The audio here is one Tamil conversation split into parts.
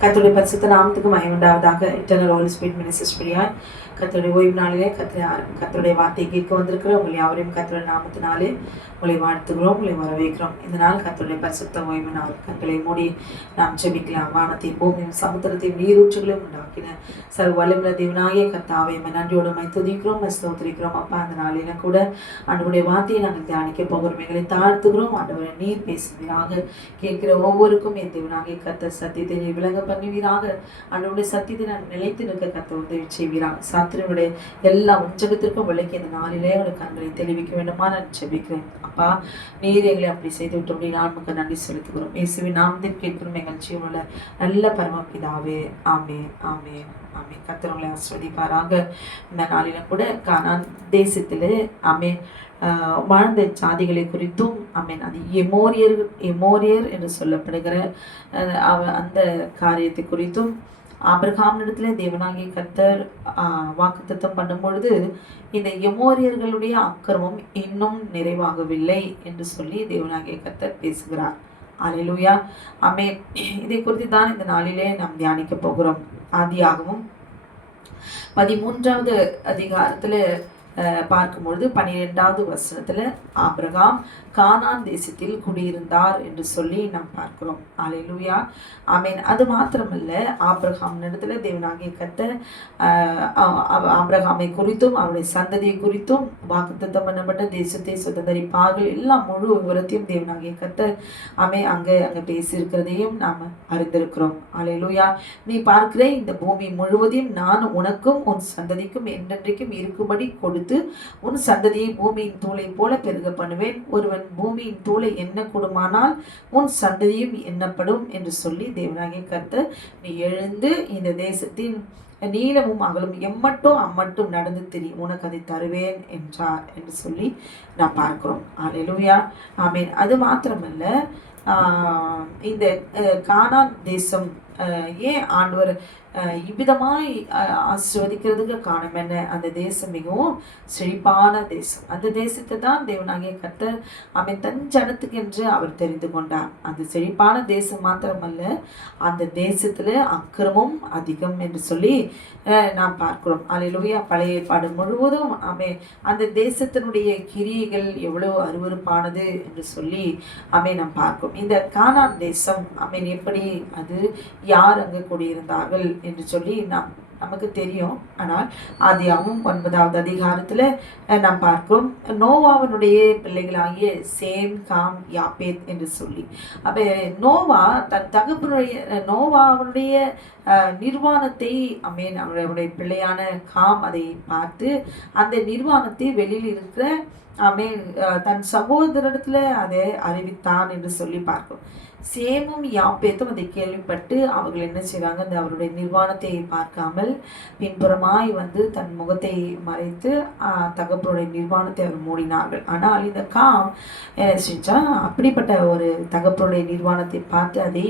கர்த்தருடைய பரிசுத்த நாமத்துக்கு மகிமை உண்டாவதாக. இட்டர்னல் ஹோலி ஸ்பிரிட் மினிஸ்ட்ரிஸ் வழியாய் கர்த்தருடைய ஓய்வு நாளிலே கர்த்தருடைய வார்த்தையை கேட்க வந்திருக்கிற உங்களை யாவரையும் கர்த்தருடைய நாமத்தினாலே உங்களை வாழ்த்துகிறோம், உங்களை வரவேற்கிறோம். இந்த நாள் கர்த்தருடைய பரிசுத்த ஓய்வு நாள். கண்களை மூடி நாம் ஜெபிக்கலாம். வானத்தையும் பூமியும் சமுத்திரத்தையும் நீரூற்றுகளையும் உண்டாக்கின சர்வ வல்லமையுள்ள தேவனாகிய கர்த்தாவே நன்றியோடு மை துதிக்கிறோம், ஸ்தோத்திரிக்கிறோம். அப்பா, அந்த நாளில கூட ஆண்டவருடைய வார்த்தையை நாங்கள் தியானிக்க போகிறோம். எங்களை தாழ்த்துகிறோம். ஆண்டவரை நீர் பேசுவீராக. கேட்கிற ஒவ்வொருக்கும் என் தேவனாகிய கர்த்தர் சத்தியத்தை நீர் விளங்க பண்ணுவீராக. ஆண்டவருடைய சத்தியத்தை நான் நிலைத்து நிற்க கர்த்தர் உதவி செய்வீராக. சாத்திரனுடைய எல்லா உஞ்சகத்திற்கும் விளக்கி இந்த நாளிலே அவருடைய கண்களை தெளிவிக்க வேண்டுமா நான் ஜெபிக்கிறேன். அப்பா, நீர் எங்களை அப்படி செய்து விட்டோம். நான் நமக்கு நன்றி செலுத்துகிறோம். இயேசுவின் நாமத்தில் கேட்கிறோம் எங்கள் ஜீவனுள்ள நல்ல பரமபிதாவே. ஆமென், ஆமென், ஆமென். கர்த்தர் உங்களை ஆசீர்வதிப்பாராக. இந்த நாளில கூட கானான் தேசத்திலே ஆமென் வாழ்ந்த ஜாதிகளை குறித்தும் ஆமென் அது எமோரியர் என்று சொல்லப்படுகிற அந்த காரியத்தை குறித்தும் ஆபிரகாமிடத்திலே தேவனாகிய கர்த்தர் வாக்குத்தத்தம் பண்ணும் பொழுது இந்த எமோரியர்களுடைய அக்கிரமம் இன்னும் நிறைவாகவில்லை என்று சொல்லி தேவனாகிய கர்த்தர் பேசுகிறார். அல்லேலூயா, ஆமென். இதை குறித்து தான் இந்த நாளிலே நாம் தியானிக்க போகிறோம். ஆதியாகமம் 13வது அதிகாரத்துல பார்க்கும்பொழுது 12வது வசனத்துல ஆபிரகாம் கானான் தேசத்தில் குடியிருந்தார் என்று சொல்லி நாம் பார்க்கிறோம். அல்லேலூயா, ஆமென். அது மாத்திரமல்ல, ஆபிரகாம் இடத்துல தேவனாகிய கர்த்தர் ஆபிரகாமை குறித்தும் அவருடைய சந்ததியை குறித்தும் வாக்குத்தத்தம் பண்ணப்பட்ட தேசத்தை சுதந்தரிப்பார்கள் எல்லாம் முழு விவரத்தையும் தேவனாகிய கர்த்தர் அங்க பேசியிருக்கிறதையும் நாம் அறிந்திருக்கிறோம். அல்லேலூயா, நீ பார்க்கிற இந்த பூமி முழுவதையும் நான் உனக்கும் உன் சந்ததிக்கும் என்றென்றைக்கும் இருக்கும்படி கொடுத்து உன் சந்ததியை பூமியின் தூளை போல பெருக பண்ணுவேன். ஒருவன் பூமியின் தூளை எண்ண கூடுமானால் உன் சந்ததியும் எண்ணப்படும் என்று சொல்லி தேவனாகிய கர்த்தர் நீ எழுந்து இந்த தேசத்தின் நீளமும் அகலும் எம்மட்டும் அம்மட்டும் நடந்து தெரியும், உனக்கு அதை தருவேன் என்றார் என்று சொல்லி நாம் பார்க்கிறோம். அல்லேலூயா, ஆமென். அது மாத்திரமல்ல, இந்த கானான் தேசம் ஏன் ஆண்டவர் இவ்விதமாய் ஆசீர்வதிக்கிறதுக்கு காரணம் என்ன? அந்த தேசம் மிகவும் செழிப்பான தேசம். அந்த தேசத்தை தான் தேவனாகிய கர்த்தர் அவன் தன் ஜனத்துக்கு என்று அவர் தெரிந்து கொண்டார். அந்த செழிப்பான தேசம் மாத்திரமல்ல, அந்த தேசத்துல அக்கிரமும் அதிகம் என்று சொல்லி நாம் பார்க்கிறோம். அல்லேலூயா, பழைய ஏற்பாடு முழுவதும் அந்த தேசத்தினுடைய கிரியைகள் எவ்வளவு அருவருப்பானது என்று சொல்லி நாம் பார்க்கிறோம். இந்த கானான் தேசம் எப்படி அது யார் அங்கு குடியிருந்தார்கள் என்று சொல்லி நமக்கு தெரியும். ஆனால் ஆதியாகமம் 9வது அதிகாரத்துல நாம் பார்க்கிறோம் நோவாவினுடைய பிள்ளைகளாகிய சேம், காம், யாப்பேத் என்று சொல்லி. அப்ப நோவா தன் தகப்பனுடைய நோவாவுடைய நிர்வாணத்தை அவருடைய பிள்ளையான காம் அதை பார்த்து அந்த நிர்வாணத்தை வெளியில் இருக்கிற தன் சகோதரத்துல அதை அறிவித்தான் என்று சொல்லி பார்க்கும். சேமும் யாப்பேத்தும் அதை கேள்விப்பட்டு அவர்கள் என்ன செய்றாங்க, அந்த அவருடைய நிர்வாணத்தை பார்க்காமல் பின்புறமாய் வந்து தன் முகத்தை மறைத்து தகப்பனுடைய நிர்வாணத்தை அவர் மூடினார்கள். ஆனால் இந்த காம் என்ன செஞ்சா, அப்படிப்பட்ட ஒரு தகப்பனுடைய நிர்வாணத்தை பார்த்து அதை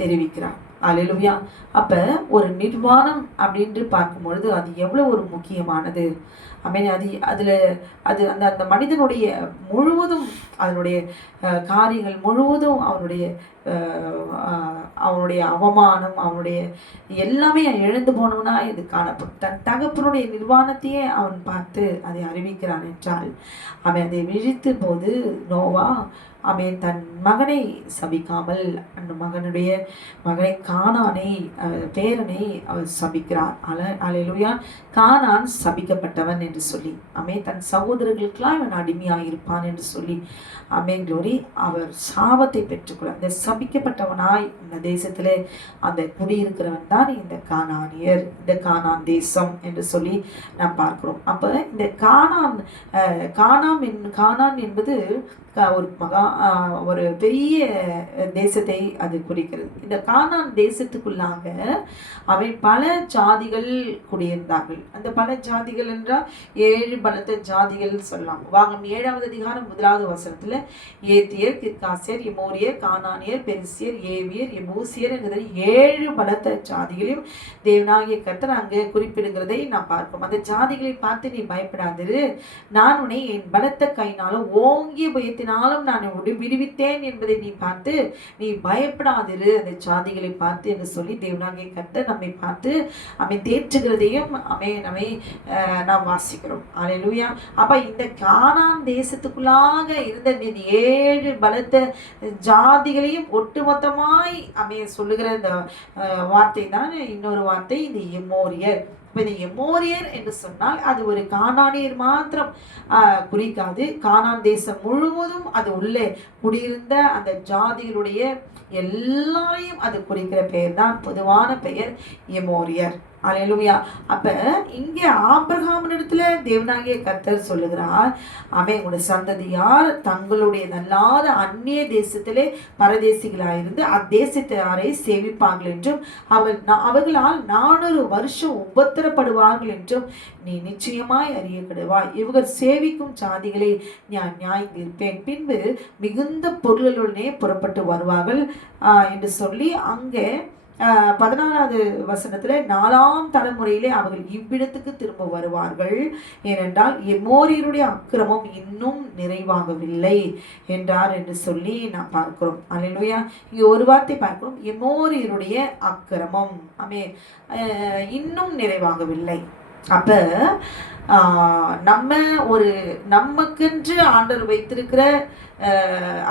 தெரிவிக்கிறார். அல்லேலூயா. அப்ப ஒரு நிர்வாணம் அப்படின்று பார்க்கும்பொழுது அது எவ்வளவு ஒரு முக்கியமானது. அது அந்த மனிதனுடைய முழுவதும் அதனுடைய காரியங்கள் முழுவதும் அவனுடைய அவமானம், அவனுடைய எல்லாமே எழுந்து போனவனா இது காணப்படும். தன் தகப்பனுடைய நிர்வாணத்தையே அவன் பார்த்து அதை அறிவிக்கிறான் என்றால் அவன் அதை விழித்த போது நோவா தன் மகனை சபிக்காமல் அந்த மகனை கானானை பேரனை அவர் சபிக்கிறார். அல்லேலூயா, கானான் சபிக்கப்பட்டவன் என்று சொல்லி தன் சகோதரர்களுக்கெல்லாம் இவன் அடிமையாக இருப்பான் என்று சொல்லி க்ளோரி அவர் சாபத்தை பெற்றுக்கொள்ள அந்த சபிக்கப்பட்டவனாய் இந்த தேசத்திலே அந்த குடியிருக்கிறவன் தான் இந்த கானானியர், இந்த கானான் தேசம் என்று சொல்லி நாம் பார்க்கிறோம். அப்ப இந்த கானான் என்பது ஒரு பெரிய தேசத்தை அது குறிக்கிறது. இந்த கானான் தேசத்துக்குள்ளாக அவை பல ஜாதிகள் குடியிருந்தார்கள். அந்த பல ஜாதிகள் என்றால் 7 பலத்த ஜாதிகள் சொல்லலாம். வாங்க 7வது அதிகாரம் 1வது வசனத்துல ஏத்தியர், கிர்காசியர், எமோரியர், கானானியர், பெரிசியர், ஏவியர், எபூசியர் என்கிற 7 பலத்த ஜாதிகளையும் தேவனாகிய கர்த்தர் அங்கே குறிப்பிடுகிறதை நாம் பார்ப்போம். அந்த ஜாதிகளை பார்த்து நீ பயப்படாதிரு, நான் உன்னை என் பலத்த கையினாலும் ஓங்கிய பயத்தின் கரத்தினாலும் நான் விடுவித்தேன் என்பதை நீ பார்த்து நீ பயப்படாதிரு அந்த ஜாதிகளை பார்த்து என்று சொல்லி தேவனாகிய கர்த்தர் நம்மை பார்த்து தேற்றுகிறதையும் நம்மை நாம் வாசிக்கிறோம். அல்லேலூயா. அப்ப இந்த கானான் தேசத்துக்குள்ளாக இருந்த 7 பலத்த ஜாதிகளையும் ஒட்டுமொத்தமாய் சொல்லுகிற இந்த வார்த்தை தான் இன்னொரு வார்த்தை, இந்த எமோரியர். இந்த எமோரியர் என்று சொன்னால் அது ஒரு கானானியர் மாத்திரம் குறிக்காது, கானான் தேசம் முழுவதும் அது உள்ளே குடியிருந்த அந்த ஜாதிகளுடைய எல்லாரையும் அது குறிக்கிற பெயர் தான் பொதுவான பெயர் எமோரியர். அல்லேலூயா. அப்ப இங்க ஆபிரகாமினிடத்துல தேவனாகிய கர்த்தர் சொல்லுகிறார், உங்களுடைய சந்ததியார் தங்களுடைய நல்லாத அந்நிய தேசத்திலே பரதேசிகளாயிருந்து அத்தேசத்தாரை சேவிப்பார்கள் என்றும் அவர்களால் 400 வருஷம் உபத்திரப்படுவார்கள் என்றும் நீ நிச்சயமாய் அறிய கிடவாய். இவர்கள் சேவிக்கும் சாதிகளை நான் நியாயம் தீர்ப்பேன், பின்பு மிகுந்த பொருளுடனே புறப்பட்டு வருவார்கள் என்று சொல்லி அங்கே 16வது வசனத்துல 4ஆம் தலைமுறையிலே அவர்கள் இவ்விடத்துக்கு திரும்ப வருவார்கள், ஏனென்றால் எமோரியருடைய அக்கிரமம் இன்னும் நிறைவாகவில்லை என்றார் என்று சொல்லி நாம் பார்க்கிறோம். அல்லேலூயா. இங்க ஒரு வார்த்தை பார்க்கிறோம், எமோரியருடைய அக்கிரமம் இன்னும் நிறைவாகவில்லை. அப்ப நம்ம நமக்கென்று ஆண்டவர் வைத்திருக்கிற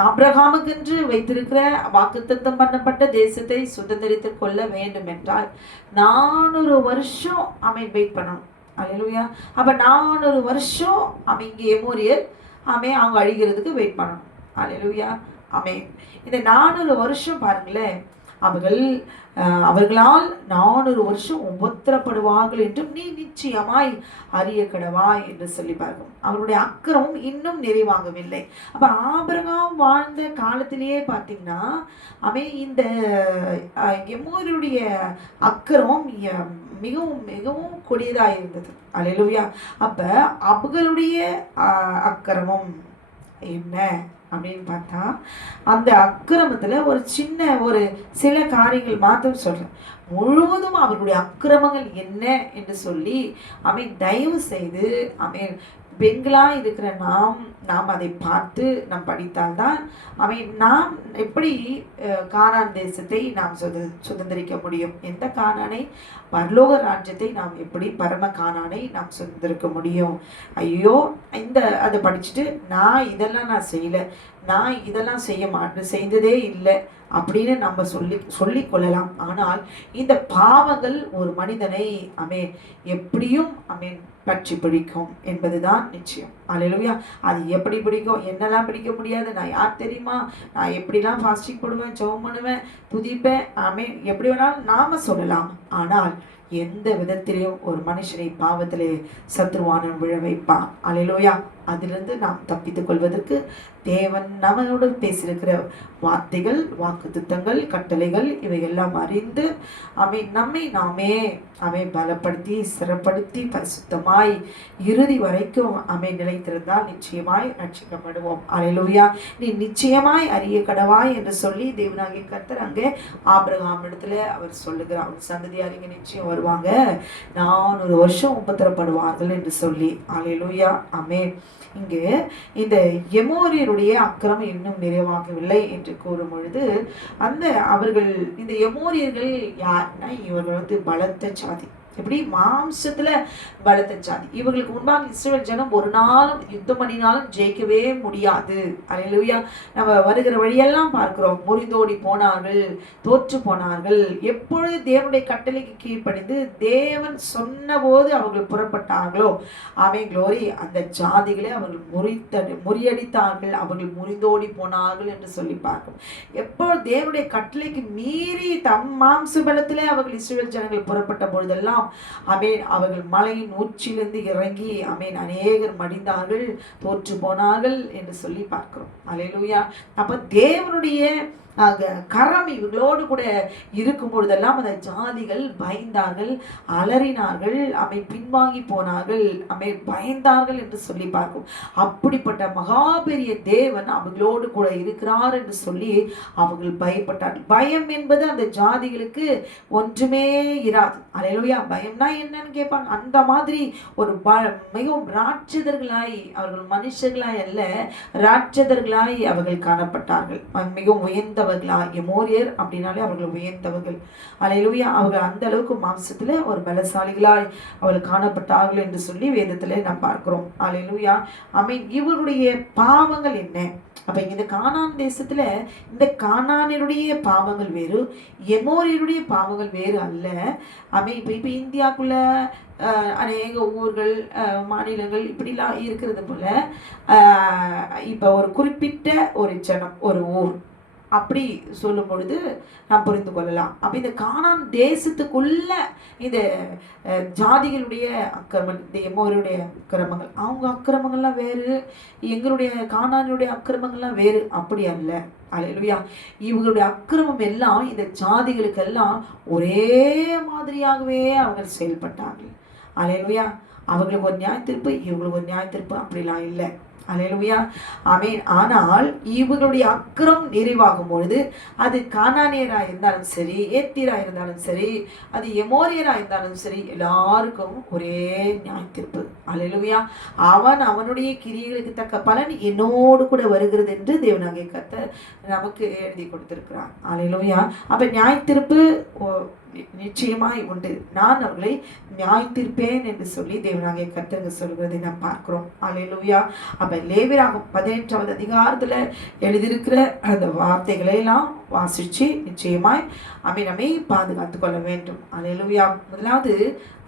ஆபிரகாமுக்கென்று வைத்திருக்கிற வாக்குத்தத்தம் பண்ணப்பட்ட தேசத்தை சுதந்திரித்துக் கொள்ள வேண்டும் என்றால் 400 வருஷம் வெயிட் பண்ணணும். அல்லேலூயா. அப்ப 400 வருஷம் இங்கே எமோரியர் அவங்க அழிகிறதுக்கு வெயிட் பண்ணணும். அல்லேலூயா. இந்த 400 வருஷம் பாருங்களேன், அவர்களால் 400 வருஷம் உபத்திரப்படுவார்கள் என்றும் நீ நிச்சயமாய் அறிய கடவாய் என்று சொல்லி பார்க்கும். அவருடைய அக்கிரமம் இன்னும் நிறைவாகவில்லை. அப்ப ஆபிரகாம் வாழ்ந்த காலத்திலேயே பார்த்தீங்கன்னா இந்த எமோரியருடைய அக்கிரமம் மிகவும் மிகவும் கொடியதாக இருந்தது. அல்லேலூயா. அப்ப அவர்களுடைய அக்கிரமம் என்ன அப்படின்னு பார்த்தா, அந்த அக்கிரமத்துல ஒரு சில காரியங்கள் மாத்திரம் சொல்றேன், முழுவதும் அவர்களுடைய அக்கிரமங்கள் என்ன என்று சொல்லி தயவு செய்து பெண்களா இருக்கிற நாம் அதை பார்த்து நாம் படித்தால்தான் நாம் எப்படி கானான் தேசத்தை நாம் சுதந்திரிக்க முடியும். எந்த கானானை? பரலோக ராஜ்யத்தை நாம் எப்படி பரம கானானை நாம் சுதந்திரிக்க முடியும். ஐயோ அதை படிச்சுட்டு நான் இதெல்லாம் செய்யல, நான் இதெல்லாம் செய்ததே இல்லை அப்படின்னு நம்ம சொல்லிக் கொள்ளலாம். ஆனால் இந்த பாவங்கள் ஒரு மனிதனை எப்படியும் பற்றி பிடிக்கும் என்பதுதான் நிச்சயம். அல்லேலூயா. அது எப்படி பிடிக்கும்? என்னெல்லாம் பிடிக்க முடியாது. நான் யார் தெரியுமா? நான் எப்படிலாம் ஃபாஸ்டிங் போடுவேன், ஜெபம் பண்ணுவேன், துதிப்பேன், எப்படி வேணாலும் நாம சொல்லலாம். ஆனால் எந்த விதத்திலையும் ஒரு மனுஷனை பாவத்திலே சத்ருவானன் விழ வைப்பான். அல்லேலூயா. அதிலிருந்து நாம் தப்பித்துக் கொள்வதற்கு தேவன் நம்மளோடு பேசியிருக்கிற வார்த்தைகள், வாக்குத்தத்தங்கள், கட்டளைகள் இவையெல்லாம் அறிந்து நம்மை நாமே பலப்படுத்தி சிறப்படுத்தி பரிசுத்தமாய் இறுதி வரைக்கும் நிலைத்திருந்தால் நிச்சயமாய் ரட்சிக்கப்படுவோம். அல்லேலூயா. நீ நிச்சயமாய் அறிய கடவாய் என்று சொல்லி தேவனாகிய கர்த்தர் அங்கே ஆபிரகாம் இடத்துல அவர் சொல்லுகிறார், அவர் சந்ததியாரிங்க நிச்சயம் வருவாங்க, 400 வருஷம் உபத்திரப்படுவார்கள் என்று சொல்லி. அல்லேலூயா. இங்கு இந்த எமோரியருடைய அக்கிரமம் இன்னும் நிறைவாகவில்லை என்று கூறும் பொழுது அவர்கள் இந்த எமோரியர்கள் யாருன்னா இவர்கள் பலத்த சாதி. எப்படி? மாம்சத்துல பலத்த சாதி. இவர்களுக்கு முன்பாக இஸ்ரவேல் ஜனம் ஒரு நாளும் யுத்தம் பண்ணினாலும் ஜெயிக்கவே முடியாது. அல்லேலூயா. நம்ம வருகிற வழியெல்லாம் பார்க்கிறோம், முறிந்தோடி போனார்கள், தோற்று போனார்கள். எப்பொழுது தேவனுடைய கட்டளைக்கு கீழ்ப்படிந்து தேவன் சொன்ன போது அவர்கள் புறப்பட்டார்களோ க்ளோரி, அந்த ஜாதிகளை அவர்கள் முறியடித்தார்கள், அவர்கள் முறிந்தோடி போனார்கள் என்று சொல்லி பார்க்கும். எப்பொழுது தேவனுடைய கட்டளைக்கு மீறி தம் மாம்ச பலத்திலே அவர்கள் இஸ்ரவேல் ஜனங்கள் புறப்பட்ட பொழுதெல்லாம் அவர்கள் மலையின் உச்சிலிருந்து இறங்கி அநேகர் மடிந்தார்கள், தோற்று போனார்கள் என்று சொல்லி பார்க்கிறோம். அல்லேலூயா. அப்ப தேவனுடைய கரம் இவர்களோடு கூட இருக்கும் பொழுதெல்லாம் அந்த ஜாதிகள் பயந்தார்கள், அலறினார்கள், அவை பின்வாங்கி போனார்கள், அவை பயந்தார்கள் என்று சொல்லி பார்க்கும். அப்படிப்பட்ட மகாபெரிய தேவன் அவர்களோடு கூட இருக்கிறார் என்று சொல்லி அவர்கள் பயப்பட்டார்கள். பயம் என்பது அந்த ஜாதிகளுக்கு ஒன்றுமே இராது. அல்லேலூயா. பயம்னா என்னன்னு கேட்பாங்க. அந்த மாதிரி ஒரு மிகவும் ராட்சதர்களாய் அவர்கள் மனுஷர்களாய் அல்ல, ராட்சதர்களாய் அவர்கள் காணப்பட்டார்கள். மிகவும் உயர்ந்தவர்களாய், எமோரியர் அப்படின்னாலே அவர்கள் உயர்ந்தவர்கள். அல்லேலூயா. அவர்கள் அந்த அளவுக்கு மாம்சத்துல ஒரு பலசாலிகளாய் அவர்கள் காணப்பட்டார்கள் என்று சொல்லி வேதத்துல நாம் பார்க்கிறோம். அல்லேலூயா. இவருடைய பாவங்கள் என்ன? அப்ப இந்த கானான் தேசத்துல இந்த கானானினுடைய பாவங்கள் வேறு, எமோரியருடைய பாவங்கள் வேறு அல்ல. இப்ப இந்தியாக்குள்ள அநேக ஊர்கள், மாநிலங்கள் இப்படிலாம் இருக்கிறது போல இப்ப ஒரு குறிப்பிட்ட ஒரு ஜனம், ஒரு ஊர் அப்படி சொல்லும் பொழுது நாம் புரிந்து கொள்ளலாம். அப்ப இந்த கானான் தேசத்துக்குள்ள இந்த ஜாதிகளுடைய அக்கிரமங்கள், இந்த எமோருடைய அக்கிரமங்கள், அவங்க அக்கிரமங்கள்லாம் வேறு, எங்களுடைய கானானுடைய அக்கிரமங்கள்லாம் வேறு, அப்படி அல்ல. அல்லேலூயா. இவங்களுடைய அக்கிரமம் எல்லாம் இந்த ஜாதிகளுக்கெல்லாம் ஒரே மாதிரியாகவே அவர்கள் செயல்பட்டார்கள். அல்லேலூயா. அவங்களுக்கு ஒரு நியாய தீர்ப்பு, இவங்களுக்கு ஒரு நியாய தீர்ப்பு, அப்படிலாம் இல்லை. அல்லேலூயா. ஆமென். ஆனால் இவர்களுடைய அக்கிரம் நிறைவாகும் பொழுது அது கானானியரா இருந்தாலும் சரி, ஏத்தியரா இருந்தாலும் சரி, அது எமோரியரா இருந்தாலும் சரி, எல்லாருக்கும் ஒரே நியாய தீர்ப்பு. அல்லேலூயா. அவன் அவனுடைய கிரியைகளுக்கு தக்க பலன் என்னோடு கூட வருகிறது என்று தேவனாகிய கர்த்தர் நமக்கு எழுதி கொடுத்திருக்கிறார். அல்லேலூயா. அப்ப நியாய தீர்ப்பு நிச்சயமாய் உண்டு. நான் அவர்களை நியாயத்தீர்ப்பேன் என்று சொல்லி தேவனாகிய கர்த்தர் சொல்கிறதை நாம் பார்க்கிறோம். அல்லேலூயா. அப்ப லேவியராகமம் 18வது அதிகாரத்துல எழுதியிருக்கிற அந்த வார்த்தைகளை எல்லாம் வாசிச்சு நிச்சயமாய் நம்மை பாதுகாத்து கொள்ள வேண்டும். அல்லேலூயா. முதலாவது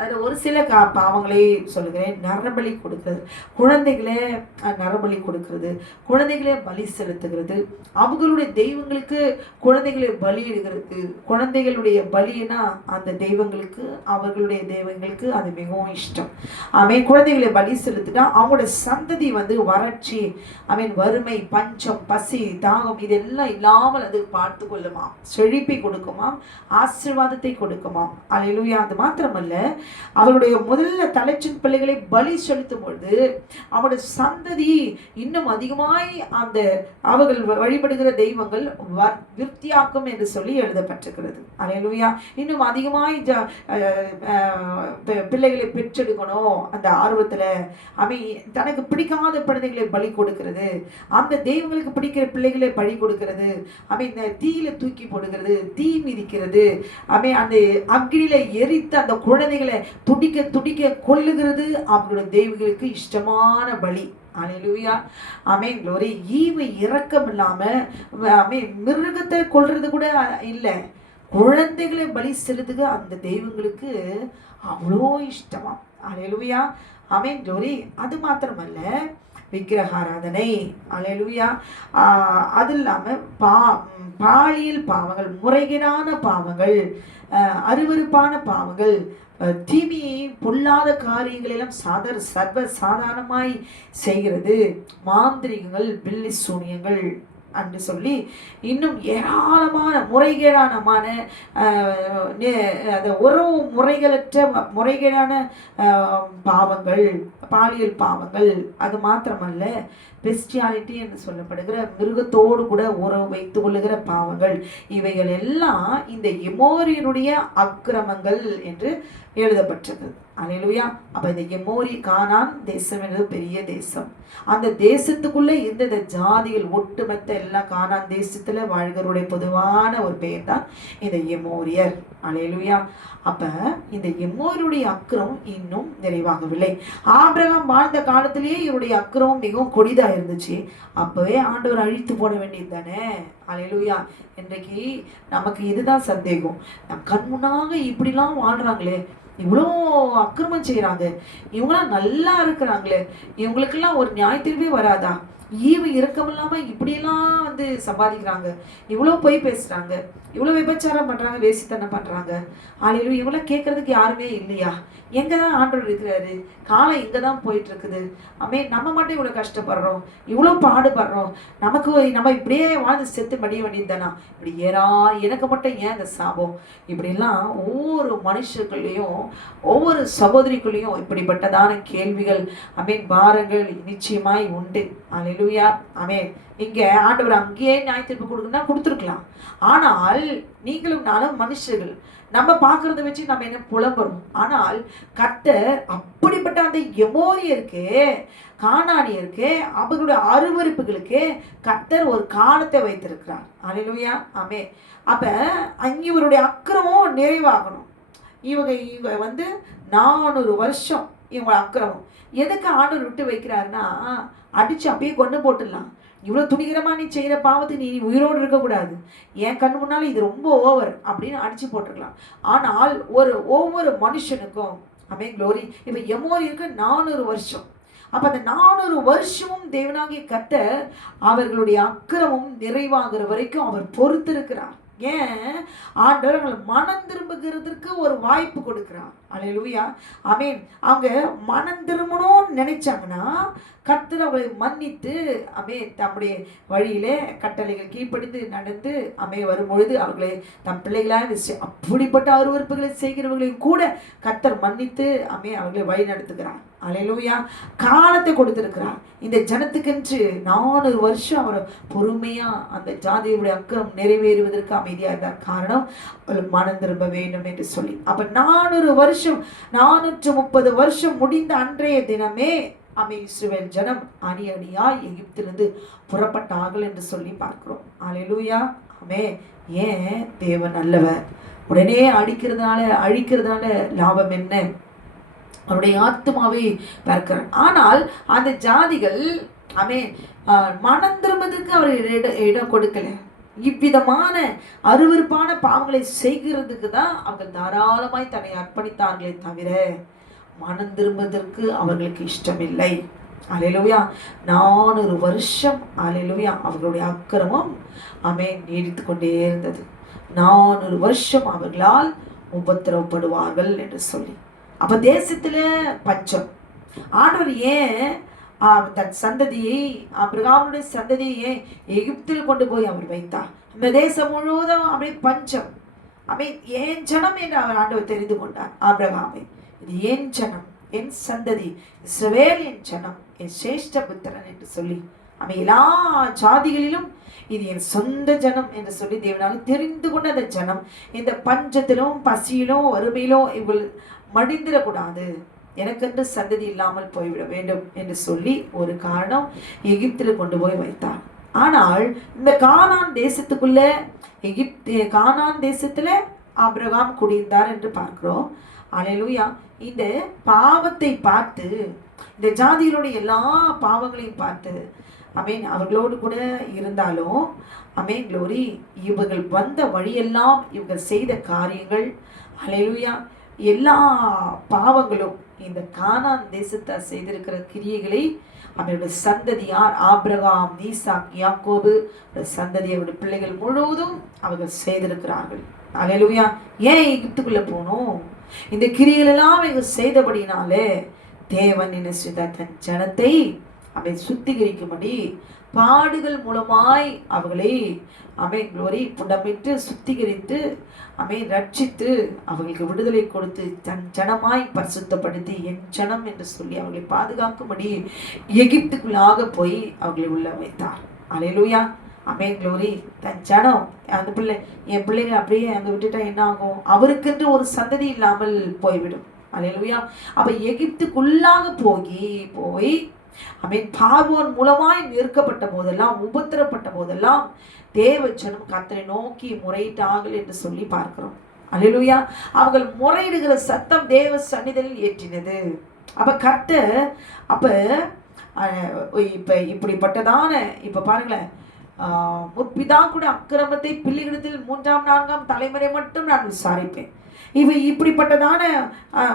அதில் ஒரு சில பாவங்களை சொல்லுகிறேன். நரபலி கொடுக்கிறது, குழந்தைகளே நரபலி கொடுக்கிறது, குழந்தைகளே பலி செலுத்துகிறது, அவங்களுடைய தெய்வங்களுக்கு குழந்தைகளை பலியிடுகிறது. குழந்தைகளுடைய பலினா அந்த தெய்வங்களுக்கு, அவர்களுடைய தெய்வங்களுக்கு அது மிகவும் இஷ்டம். குழந்தைகளை பலி செலுத்தினா அவங்களுடைய சந்ததி வறட்சி, வறுமை, பஞ்சம், பசி, தாகம் இதெல்லாம் இல்லாமல் அது பார்த்து கொள்ளுமாம், செழிப்பை கொடுக்குமாம், ஆசீர்வாதத்தை கொடுக்குமாம். அல்லேலூயா. அது மாத்திரமல்ல, அவருடைய முதல்ல தலைச்சின் பிள்ளைகளை பலி செலுத்தும் பொழுது அவருடைய சந்ததி இன்னும் அதிகமாய் அந்த அவர்கள் வழிபடுகிற தெய்வங்கள் விருத்தியாக்கும் என்று சொல்லி எழுதப்பட்டிருக்கிறது. அல்லேலூயா. இன்னும் அதிகமாய் பிள்ளைகளை பெற்றெடுக்கணும் அந்த ஆர்வத்துல தனக்கு பிடிக்காத குழந்தைகளை பலி கொடுக்கிறது, அந்த தெய்வங்களுக்கு பிடிக்கிற பிள்ளைகளை பலி கொடுக்கிறது, இந்த தீயில தூக்கி போடுகிறது, தீ மிதிக்கிறது, அந்த அக்னியில எரித்து அந்த குழந்தைகளை துடிக்க துடிக்க கொல்லுகிறது அவர்களுடைய தெய்வங்களுக்கு இஷ்டமான பலி. அல்லேலூயா. ஆமென். க்ளோரி. ஈவு இரக்கம் இல்லாம மிருகத்தை கொல்றது கூட இல்லை, குழந்தைகளை பலி செலுத்துக அந்த தெய்வங்களுக்கு அவ்வளோ இஷ்டமா. அல்லேலூயா. ஆமென். க்ளோரி. அது மாத்திரமல்ல, விக்கிரகாராதனை. அல்லேலூயா. அது இல்லாமல் பாலியல் பாவங்கள், முறைகேடான பாவங்கள், அருவருப்பான பாவங்கள், தீமையை பொல்லாத காரியங்களெல்லாம் சர்வ சாதாரணமாய் செய்கிறது, மாந்திரிகங்கள், பில்லி சூனியங்கள் என்று சொல்லி இன்னும் ஏராளமான முறைகேடானமான உறவு முறைகளற்ற முறைகேடான பாவங்கள், பாலியல் பாவங்கள். அது மாத்திரமல்ல, பெஸ்டியாலிட்டி என்று சொல்லப்படுகிற மிருகத்தோடு கூட உறவு வைத்துக் கொள்ளுகிற பாவங்கள், இவைகள் எல்லாம் இந்த எமோரியனுடைய அக்கிரமங்கள் என்று எழுதப்பட்டிருக்கிறது. அல்லேலூயா. அப்ப இந்த எமோரி கானான் தேசம் என்பது பெரிய தேசம். அந்த தேசத்துக்குள்ள இந்த ஜாதிகள் ஒட்டுமொத்த எல்லாம் கானான் தேசத்துல வாழ்கிறவருடைய பொதுவான ஒரு பெயர் தான் இந்த எமோரியர். அல்லேலூயா. அப்ப இந்த எமோரியருடைய அக்கிரமம் இன்னும் நிறைவாகவில்லை. ஆபிரகாம் வாழ்ந்த காலத்திலேயே இவருடைய அக்கிரமம் மிகவும் கொடிதா இருந்துச்சு. அப்பவே ஆண்டவர் அழித்து போட வேண்டியது தானே. அல்லேலூயா. இன்றைக்கு நமக்கு இதுதான் சந்தேகம். கண் முன்னாக இப்படிலாம் வாழ்றாங்களே, இவ்வளோ அக்கிரமம் செய்கிறாங்க, இவங்களாம் நல்லா இருக்கிறாங்களே, இவங்களுக்கெல்லாம் ஒரு நியாய தீர்வே வராதா? ஈவு இரக்கம் இல்லாம இப்படியெல்லாம் வந்து சம்பாதிக்கிறாங்க, இவ்வளோ பொய் பேசுறாங்க, இவ்வளோ விபச்சாரம் பண்றாங்க, வேசித்தனம் பண்றாங்க. ஆலையிலும் இவங்களாம் கேட்கறதுக்கு யாருமே இல்லையா? எங்க தான் ஆண்டவர் இருக்கிறாரு? காலம் எங்க தான் போயிட்டு இருக்குது? நம்ம மட்டும் இவ்வளோ கஷ்டப்படுறோம், இவ்வளோ பாடுபடுறோம், நம்ம இப்படியே வாழ்ந்து செத்து மடிய வேண்டியது தானா? இப்படி எனக்கு மட்டும் ஏன் இந்த சாபம்? இப்படிலாம் ஒவ்வொரு மனுஷர்களையும் ஒவ்வொரு சகோதரிக்குள்ளேயும் இப்படிப்பட்டதான கேள்விகள் பாரங்கள் நிச்சயமாய் உண்டு. அல்லேலூயா. இங்க ஆண்டவர் அங்கேயே நியாய தீர்ப்பு கொடுக்கணும்னா கொடுத்துருக்கலாம். ஆனால் நீங்களும் நானும் மனுஷர்கள், நம்ம பார்க்கறத வச்சு நம்ம என்ன புலம்புறோம். ஆனால் கர்த்தர் அப்படிப்பட்ட அந்த எமோரியருக்கு, கானானியருக்கு, அவர்களுடைய அருவருப்புகளுக்கு கர்த்தர் ஒரு காலத்தை வைத்திருக்கிறார். அல்லேலூயா. அப்ப அங்கே இவருடைய அக்கிரமம் நிறைவாகணும். இவங்க வந்து 400 வருஷம் இவங்க அக்கிரமம் எதுக்கு ஆண்டவர் விட்டு வைக்கிறாருன்னா, அடிச்சு அப்படியே கொண்டு போட்டுடலாம். இவ்வளோ துணிகரமா நீ செய்கிற பாவத்துக்கு நீ உயிரோடு இருக்கக்கூடாது, என் கண்ணு முன்னாலும் இது ரொம்ப ஓவர் அப்படின்னு அடிச்சு போட்டுருக்கலாம். ஆனால் ஒவ்வொரு மனுஷனுக்கும் க்ளோரி. இப்போ எமோரியருக்கு 400 வருஷம். அப்போ அந்த 400 வருஷமும் தேவனாகிய கர்த்தர் அவர்களுடைய அக்கிரமம் நிறைவாகிற வரைக்கும் அவர் பொறுத்திருக்கிறார். ஏன்? ஆண்டவர் அவங்களை மனம் திரும்புகிறதுக்கு ஒரு வாய்ப்பு கொடுக்கிறார். அல்லேலூயா. அவங்க மனம் திரும்பணும்னு நினைச்சாங்கன்னா கர்த்தர் அவங்களை மன்னித்து தம்முடைய வழியிலே கட்டளைகள் கீழ்ப்படிந்து நடந்து வரும்பொழுது அவர்களை தம் பிள்ளைகளாக அப்படிப்பட்ட அருவருப்புகளை செய்கிறவர்களையும் கூட கர்த்தர் மன்னித்து அவர்களை வழி நடத்துகிறார். அல்லேலூயா. காலத்தை கொடுத்திருக்கிறார் இந்த ஜனத்துக்கென்று. 400 வருஷம் அவர் பொறுமையா அந்த ஜாதியுடைய அக்கிரம் நிறைவேறுவதற்கு அமைதியா இருந்தார். காரணம், அவர் மனம் திரும்ப வேண்டும் என்று சொல்லி. அப்ப 400 வருஷம் 430 வருஷம் முடிந்த அன்றைய தினமே இஸ்ரவேல் ஜனம் அணி அணியாய் எகிப்திலிருந்து புறப்பட்டார்கள் என்று சொல்லி பார்க்கிறோம். அல்லேலூயா. ஏன்? தேவன் நல்லவர். உடனே அழிக்கிறதுனால லாபம் என்ன? அவருடைய ஆத்மாவை பார்க்கிறார். ஆனால் அந்த ஜாதிகள் மனம் திரும்புவதற்கு அவர் இடம் கொடுக்கல. இவ்விதமான அருவருப்பான பாவங்களை செய்கிறதுக்கு தான் அவர்கள் தாராளமாய் தன்னை அர்ப்பணித்தார்களே தவிர மனம் திரும்புவதற்கு அவர்களுக்கு இஷ்டமில்லை. அல்லேலூயா. 400 வருஷம் அல்லேலூயா அவர்களுடைய அக்கிரமம் நீடித்து கொண்டே இருந்தது. 400 வருஷம் அவர்களால் உபத்திரவப்படுவார்கள் என்று சொல்லி. அப்ப தேசத்துல பஞ்சம். ஆண்டவர் ஏன் தன் சந்ததியை, ஆபிரகாமுடைய சந்ததியை எகிப்தில் கொண்டு போய் அவர் வைத்தார்? அந்த தேசம் முழுவதும் பஞ்சம். ஏன் ஜனம் என்று அவர் ஆண்டவர் தெரிந்து கொண்டார் ஆபிரகாமை. இது ஏன் ஜனம், என் சந்ததி, இஸ்ரவேல் என் ஜனம், என் சிரேஷ்ட புத்திரன் என்று சொல்லி எல்லா ஜாதிகளிலும் இது என் சொந்த ஜனம் என்று சொல்லி தேவனாக தெரிந்து கொண்ட அந்த ஜனம் இந்த பஞ்சத்திலும் பசியிலும் வறுமையிலும் இவள் மடிந்திடக்கூடாது, எனக்கென்று சந்ததி இல்லாமல் போய்விட வேண்டும் என்று சொல்லி ஒரு காரணம் எகிப்தில் கொண்டு போய் வைத்தார். ஆனால் இந்த கானான் தேசத்துக்குள்ள கானான் தேசத்துல ஆபிரகாம் குடியிருந்தார் என்று பார்க்கிறோம். அல்லேலூயா. இந்த பாவத்தை பார்த்து, இந்த ஜாதிகளுடைய எல்லா பாவங்களையும் பார்த்து அவர்களோடு கூட இருந்தாலும் க்ளோரி, இவர்கள் வந்த வழியெல்லாம் இவர்கள் செய்த காரியங்கள், அல்லேலூயா, எல்லா பாவங்களும் இந்த கானான் தேசத்தார் செய்திருக்கிற கிரியைகளை அவருடைய சந்ததியார் ஆபிரகாம், ஈசாக், யாக்கோபு சந்ததி, அவருடைய பிள்ளைகள் முழுவதும் அவர்கள் செய்திருக்கிறார்கள். அல்லேலூயா. ஏன் எகிப்துக்குள்ள போனோம்? இந்த கிரியைகள் எல்லாம் இவங்க செய்தபடினாலே தேவன் என்ன செய்தார்? தன் ஜனத்தை சுத்திகரிக்கும்படி பாடுகள் மூலமாய் அவர்களை க்ளோரி புடமிட்டு சுத்திகரித்து ரட்சித்து அவர்களுக்கு விடுதலை கொடுத்து தன் ஜனமாய் பரிசுத்தப்படுத்தி என் ஜனம் என்று சொல்லி அவர்களை பாதுகாக்கும்படி எகிப்துக்குள்ளாக போய் அவர்களை உள்ள வைத்தார். அல்லேலூயா. க்ளோரி. தன் ஜனம், அந்த என் பிள்ளைகள் அப்படியே அங்கே விட்டுட்டா என்ன ஆகும்? அவருக்கென்று ஒரு சந்ததி இல்லாமல் போய்விடும். அல்லேலூயா. அப்ப எகிப்துக்குள்ளாக போய் பார்வோன் மூலமாய் நிற்கப்பட்ட போதெல்லாம், உபத்திரப்பட்ட போதெல்லாம் தேவ ஜனம் கர்த்தரை நோக்கி முறையிட்டார்கள் என்று சொல்லி பார்க்கிறோம். அல்லேலூயா. அவர்கள் முறையிடுகிற சத்தம் தேவ சந்நிதியில் ஏற்றினது. அப்ப கர்த்தர் இப்ப இப்படிப்பட்டதான இப்ப பாருங்களேன், முற்பிதா கூட அக்கிரமத்தை பிள்ளைகளிடத்தில் 3ஆம் 4ஆம் தலைமுறை மட்டும் நான் விசாரிப்பேன். இப்படிப்பட்டதான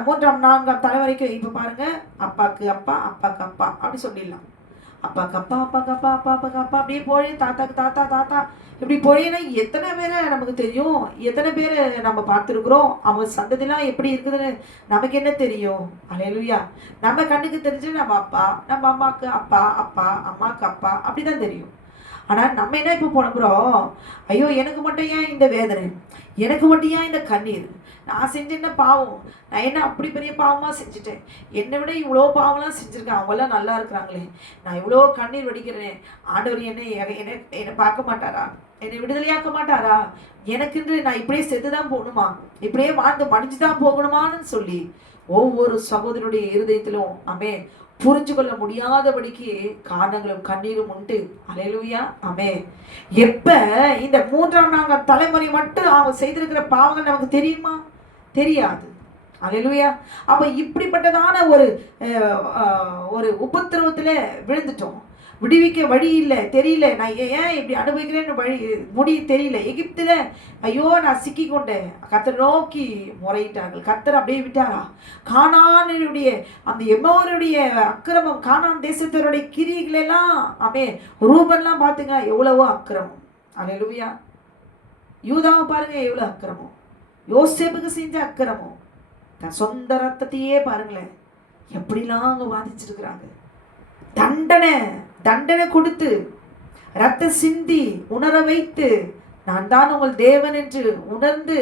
3ஆம் 4ஆம் தலைமுறைக்கு இப்ப பாருங்க, அப்பாக்கு அப்பா அப்பாக்கு அப்பா அப்படி சொல்லிடலாம். அப்பாக்கு அப்பா, அப்பாக்கு அப்பா, அப்பாக்கு அப்பா, அப்படியே போய் தாத்தாக்கு தாத்தா, தாத்தா இப்படி போயின்னா எத்தனை பேரை நமக்கு தெரியும், எத்தனை பேரை நம்ம பார்த்துருக்குறோம். அவங்க சந்ததிலாம் எப்படி இருக்குதுன்னு நமக்கு என்ன தெரியும்? அல்லேலூயா. நம்ம கண்ணுக்கு தெரிஞ்சு நம்ம அப்பா, நம்ம அம்மாவுக்கு அப்பா, அப்பா அம்மாவுக்கு அப்பா அப்படிதான் தெரியும். ஆனால் நம்ம என்ன இப்போ புலம்புறோம், ஐயோ எனக்கு மட்டும் ஏன் இந்த வேதனை, எனக்கு மட்டும் ஏன் இந்த கண்ணீர், நான் செஞ்ச என்ன பாவம், நான் என்ன அப்படி பெரிய பாவமாக செஞ்சுட்டேன், என்னை விட இவ்வளோ பாவம்லாம் செஞ்சுருக்கேன், அவங்களாம் நல்லா இருக்கிறாங்களே, நான் இவ்வளோ கண்ணீர் வடிக்கிறேன், ஆண்டவர் என்னை பார்க்க மாட்டாரா, என்னை விடுதலையாக்க மாட்டாரா, எனக்குன்று நான் இப்படியே செத்து தான் போகணுமா, இப்படியே வாழ்ந்து மடிஞ்சு தான் போகணுமான்னு சொல்லி ஒவ்வொரு சகோதரனுடைய இருதயத்திலும் அமே புரிஞ்சு கொள்ள முடியாதபடிக்கு காரணங்களும் கண்ணீரும் உண்டு. அல்லேலூயா. ஆமே. எப்ப இந்த 3ஆம் நான்காம் தலைமுறை மட்டும் அவங்க செய்திருக்கிற பாவங்கள் நமக்கு தெரியுமா? தெரியாது. அல்லேலூயா. அப்ப இப்படிப்பட்டதான ஒரு உபத்திரவத்துல விழுந்துட்டோம். விடுவிக்க வழி இல்லை, தெரியல, நான் ஏன் இப்படி அனுபவிக்கிறேன்னு வழி தெரியல. எகிப்தில் ஐயோ நான் சிக்கி கொண்டேன். கர்த்தர் நோக்கி முறையிட்டார்கள். கர்த்தர் அப்படியே விட்டாரா? கானானுடைய அந்த எம்மோருடைய அக்கிரமம், கானான் தேசத்தருடைய கிரியைகளெல்லாம் அமே ரூபன்லாம் பார்த்துங்க எவ்வளவோ அக்கிரமம். அல்லேலூயா. யூதாவை பாருங்க எவ்வளோ அக்கிரமம், யோசேப்புக்கு செஞ்ச அக்கிரமம், தன் சொந்த ரத்தத்தையே பாருங்களேன் எப்படிலாம் அவங்க வாதிச்சிருக்கிறாங்க. தண்டனை கொடுத்து ரத்த சிந்தி உணர வைத்து நான் தான் உங்கள் தேவன் என்று உணர்ந்து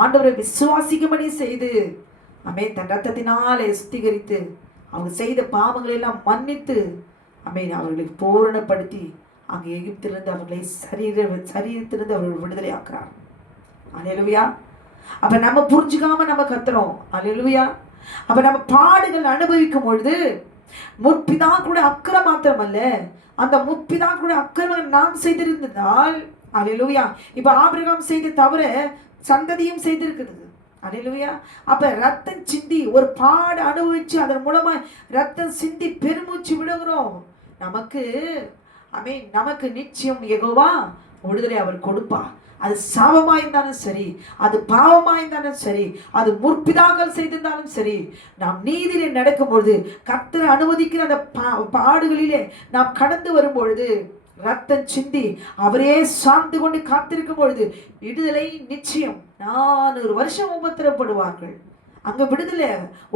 ஆண்டவரை விசுவாசிக்கும்படி செய்து அமேன் தன் ரத்தத்தினாலே சுத்திகரித்து அவங்க செய்த பாவங்களை எல்லாம் மன்னித்து அமேன் அவர்களை பூரணப்படுத்தி அங்கே எகிப்திலிருந்து அவர்களை சரீரத்திலிருந்து அவர்கள் விடுதலை ஆக்குறார். அல்லேலூயா. அப்ப நம்ம புரிஞ்சுக்காம நம்ம கத்துறோம். அல்லேலூயா. அப்ப நம்ம பாடுகள் அனுபவிக்கும் பொழுது முற்பிதா கூட அக்கிரம் மாத்திரம் அல்ல, அந்த முற்பிதா கூட அக்கிரமம் நாம் செய்திருந்ததால் அல்லேலூயா இப்ப ஆபிரகாம் செய்த தவிர சந்ததியும் செய்திருக்கிறது. அல்லேலூயா. அப்ப ரத்தம் சிந்தி ஒரு பாடு அனுபவிச்சு அதன் மூலமா ரத்தம் சிந்தி பெருமூச்சு விடுகிறோம். நமக்கு நிச்சயம் யெகோவா விடுதலை அவர் கொடுப்பா. அது சாபமாயிருந்தாலும் சரி, அது பாவமாயிருந்தாலும் சரி, அது முற்பிதாக்கள் செய்திருந்தாலும் சரி, நாம் நீதியிலே நடக்கும்பொழுது கர்த்தர் அனுமதிக்கிற அந்த பாடுகளிலே நாம் கடந்து வரும்பொழுது ரத்தம் சிந்தி அவரே சார்ந்து கொண்டு காத்திருக்கும் பொழுது விடுதலை நிச்சயம். 400 வருஷம் உபத்திரப்படுவார்கள். அங்க விடுதலை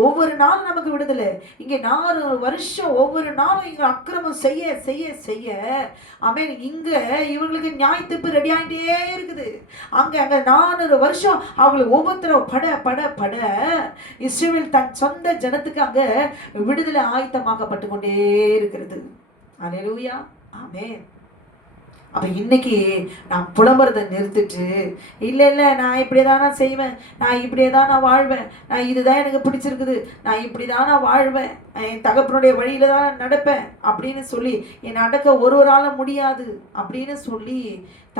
ஒவ்வொரு நாளும் நமக்கு விடுதலை. இங்கே 400 வருஷம் ஒவ்வொரு நாளும் இங்க அக்கிரமம் செய்ய செய்ய செய்ய ஆமென். இங்க இவங்களுக்கு நியாயத்தீர்ப்பு ரெடி ஆகிட்டே இருக்குது. அங்க 400 வருஷம் அவங்களுக்கு ஒவ்வொருத்தரும் பட இஸ்ரவேல் தன் சொந்த ஜனத்துக்கு அங்க விடுதலை ஆயத்தமாக்கப்பட்டு கொண்டே இருக்கிறது. அல்லேலூயா. ஆமென். அப்போ இன்னைக்கு நான் புலம்புறதை நிறுத்திட்டு இல்லை நான் இப்படியே தான் நான் செய்வேன், நான் இப்படியே தான் நான் வாழ்வேன், நான் இதுதான் எனக்கு பிடிச்சிருக்குது, நான் இப்படி தான் நான் வாழ்வேன், என் தகப்பனுடைய வழியில தான் நான் நடப்பேன் அப்படின்னு சொல்லி என் நடக்க ஒருவரால முடியாது அப்படின்னு சொல்லி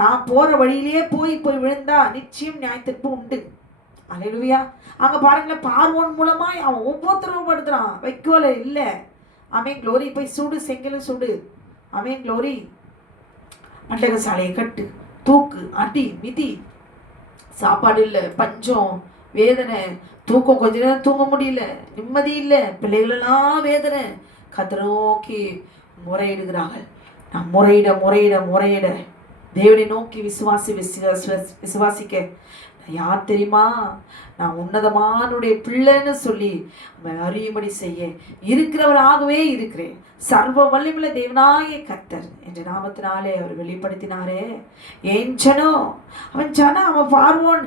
தான் போகிற வழியிலேயே போய் விழுந்தா நிச்சயம் நியாயத்திற்கு உண்டு. அல்லேலூயா. அங்கே பாருங்களேன், பார்வோன் மூலமாக அவன் ஒவ்வொருத்தரும் படுத்துறான். வைக்கோல இல்லை. ஆமென். க்ளோரி. போய் சுடு, செங்கலும் சுடு. ஆமென். க்ளோரி. மண்டக சாலையை கட்டு, தூக்கு, அடி, மிதி, சாப்பாடு இல்லை, பஞ்சம், வேதனை, தூக்கம் கொஞ்ச நேரம் தூங்க முடியல, நிம்மதி இல்லை, பிள்ளைகளெல்லாம் வேதனை. கர்த்தரை நோக்கி முறையிடுகிறார்கள். நான் முறையிட தேவனை நோக்கி விசுவாசிக்க நான் யார் தெரியுமா, நான் உன்னதமானுடைய பிள்ளைன்னு சொல்லி அறியும்படி செய்ய இருக்கிறவராகவே இருக்கிறேன். சர்வ வல்லமையுள்ள தேவனாகிய கர்த்தர் என்ற நாமத்தினாலே அவர் வெளிப்படுத்தினாரே. ஏன் ஜனம், அவன் பார்வோன்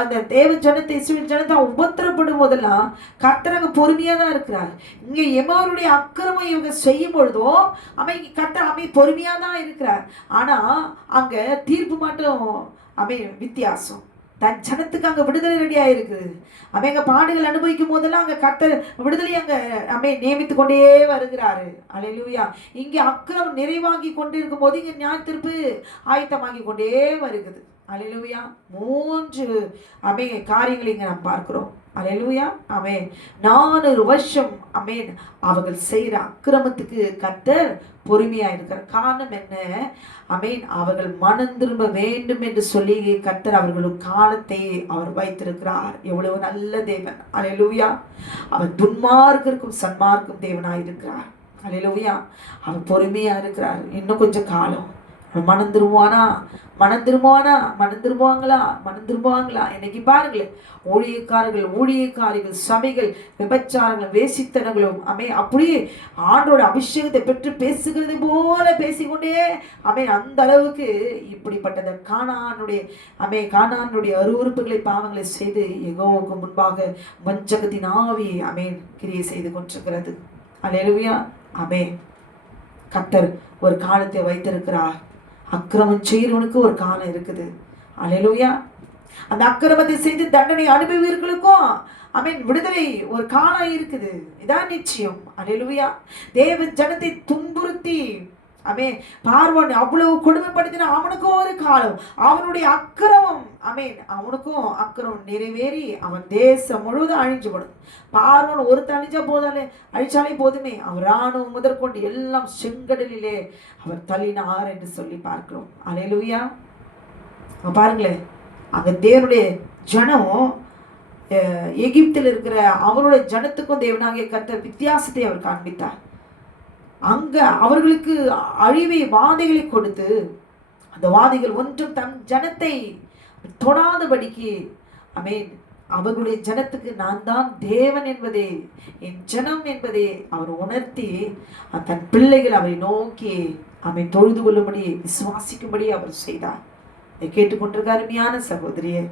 அந்த தேவ ஜனத்தை இஸ்ரவேல் ஜனத்தை உபத்திரப்படும் போதெல்லாம் கர்த்தர் அங்கே பொறுமையாக தான் இருக்கிறார். இங்கே எமோருடைய அக்கிரமம் இவங்க செய்யும் பொழுதோ கர்த்தர் பொறுமையாக தான் இருக்கிறார். ஆனால் அங்கே தீர்ப்பு மட்டும் வித்தியாசம். தன் ஜனத்துக்கு அங்கே விடுதலை ரெடியாக இருக்குது. அங்கே பாடுகள் அனுபவிக்கும் போதெல்லாம் அங்கே கர்த்தர் விடுதலை அங்கே நியமித்து கொண்டே வருகிறாரு. அல்லேலூயா. இங்கே அக்கிரமம் நிறைவாகி கொண்டு இருக்கும் போது இங்கே நியாயத்தீர்ப்பு ஆயத்தமாகி கொண்டே வருகிறது. அல்லேலூயா. 3 காரியங்களை இங்கே நாம் பார்க்கிறோம். அல்லேலூயா. ஆமென். 400 வருஷம் ஆமென் அவர்கள் செய்கிற அக்கிரமத்துக்கு கர்த்தர் பொறுமையா இருக்கிற காரணம் என்ன? ஆமென். அவர்கள் மனம் திரும்ப வேண்டும் என்று சொல்லி கர்த்தர் அவர்களுக்கு காலத்தை அவர் வைத்திருக்கிறார். எவ்வளவு நல்ல தேவன். அல்லேலூயா. அவர் துன்மார்க்கருக்கும் சன்மார்க்கும் தேவனாய் இருக்கிறார். அல்லேலூயா. அவர் பொறுமையா இருக்கிறார். இன்னும் கொஞ்சம் காலம் மனம் திரும்புவானா, மனம் திரும்புவானா, மனம் திரும்புவாங்களா, மனம் திரும்புவாங்களா? இன்னைக்கு பாருங்களேன், ஊழியக்காரிகள், சபைகள் விபச்சாரங்களும் வேசித்தனங்களும் அப்படியே ஆண்டோட அபிஷேகத்தை பெற்று பேசுகிறது போல பேசிக்கொண்டே அந்த அளவுக்கு இப்படிப்பட்டத கானானுடைய அருவருப்புகளை பாவங்களை செய்து யெகோவாவுக்கு முன்பாக வஞ்சகத்தின் ஆவி கிரியை செய்து கொண்டிருக்கிறது. அல்லேலூயா. கர்த்தர் ஒரு காலத்தை வைத்திருக்கிறார். அக்கிரமம் செய்கிறவனுக்கு ஒரு காலம் இருக்குது. அல்லேலூயா. அந்த அக்கிரமத்தை செய்து தண்டனை அனுபவிகளுக்கும் விடுதலை ஒரு காலம் இருக்குது. இதான் நிச்சயம். அல்லேலூயா. தேவன் ஜனத்தை துன்புறுத்தி பார்வோன் அவ்வளவு கொடுமைப்படுத்தின அவனுக்கும் ஒரு காலம், அவனுடைய அக்கிரமம் அவனுக்கும் அக்கிரமம் நிறைவேறி அவன் தேசம் முழுவதும் அழிஞ்சுபடும். பார்வோன் ஒரு அழிச்சாலே போதுமே, அவர் ராணுவம் முதற்கொண்டு எல்லாம் செங்கடலிலே அவர் தள்ளினார் என்று சொல்லி பார்க்கிறோம். அல்லேலூயா. பாருங்களேன், அங்க தேவனுடைய ஜனம் எகிப்தில் இருக்கிற அவருடைய ஜனத்துக்கும் தேவனாகிய கர்த்தர் வித்தியாசத்தை அவர் காண்பித்தார். அங்க அவர்களுக்கு அழிவை வாதைகளை கொடுத்து அந்த வாதைகள் ஒன்றும் தன் ஜனத்தை தொடாதபடிக்கு அவர்களுடைய ஜனத்துக்கு நான் தான் தேவன் என்பதே, என் ஜனம் என்பதே அவர் உணர்த்தி தன் பிள்ளைகள் அவரை நோக்கி தொழுது கொள்ளும்படி விசுவாசிக்கும்படி அவர் செய்தார். இதை கேட்டுக்கொண்டிருக்க அருமையான சகோதரியே,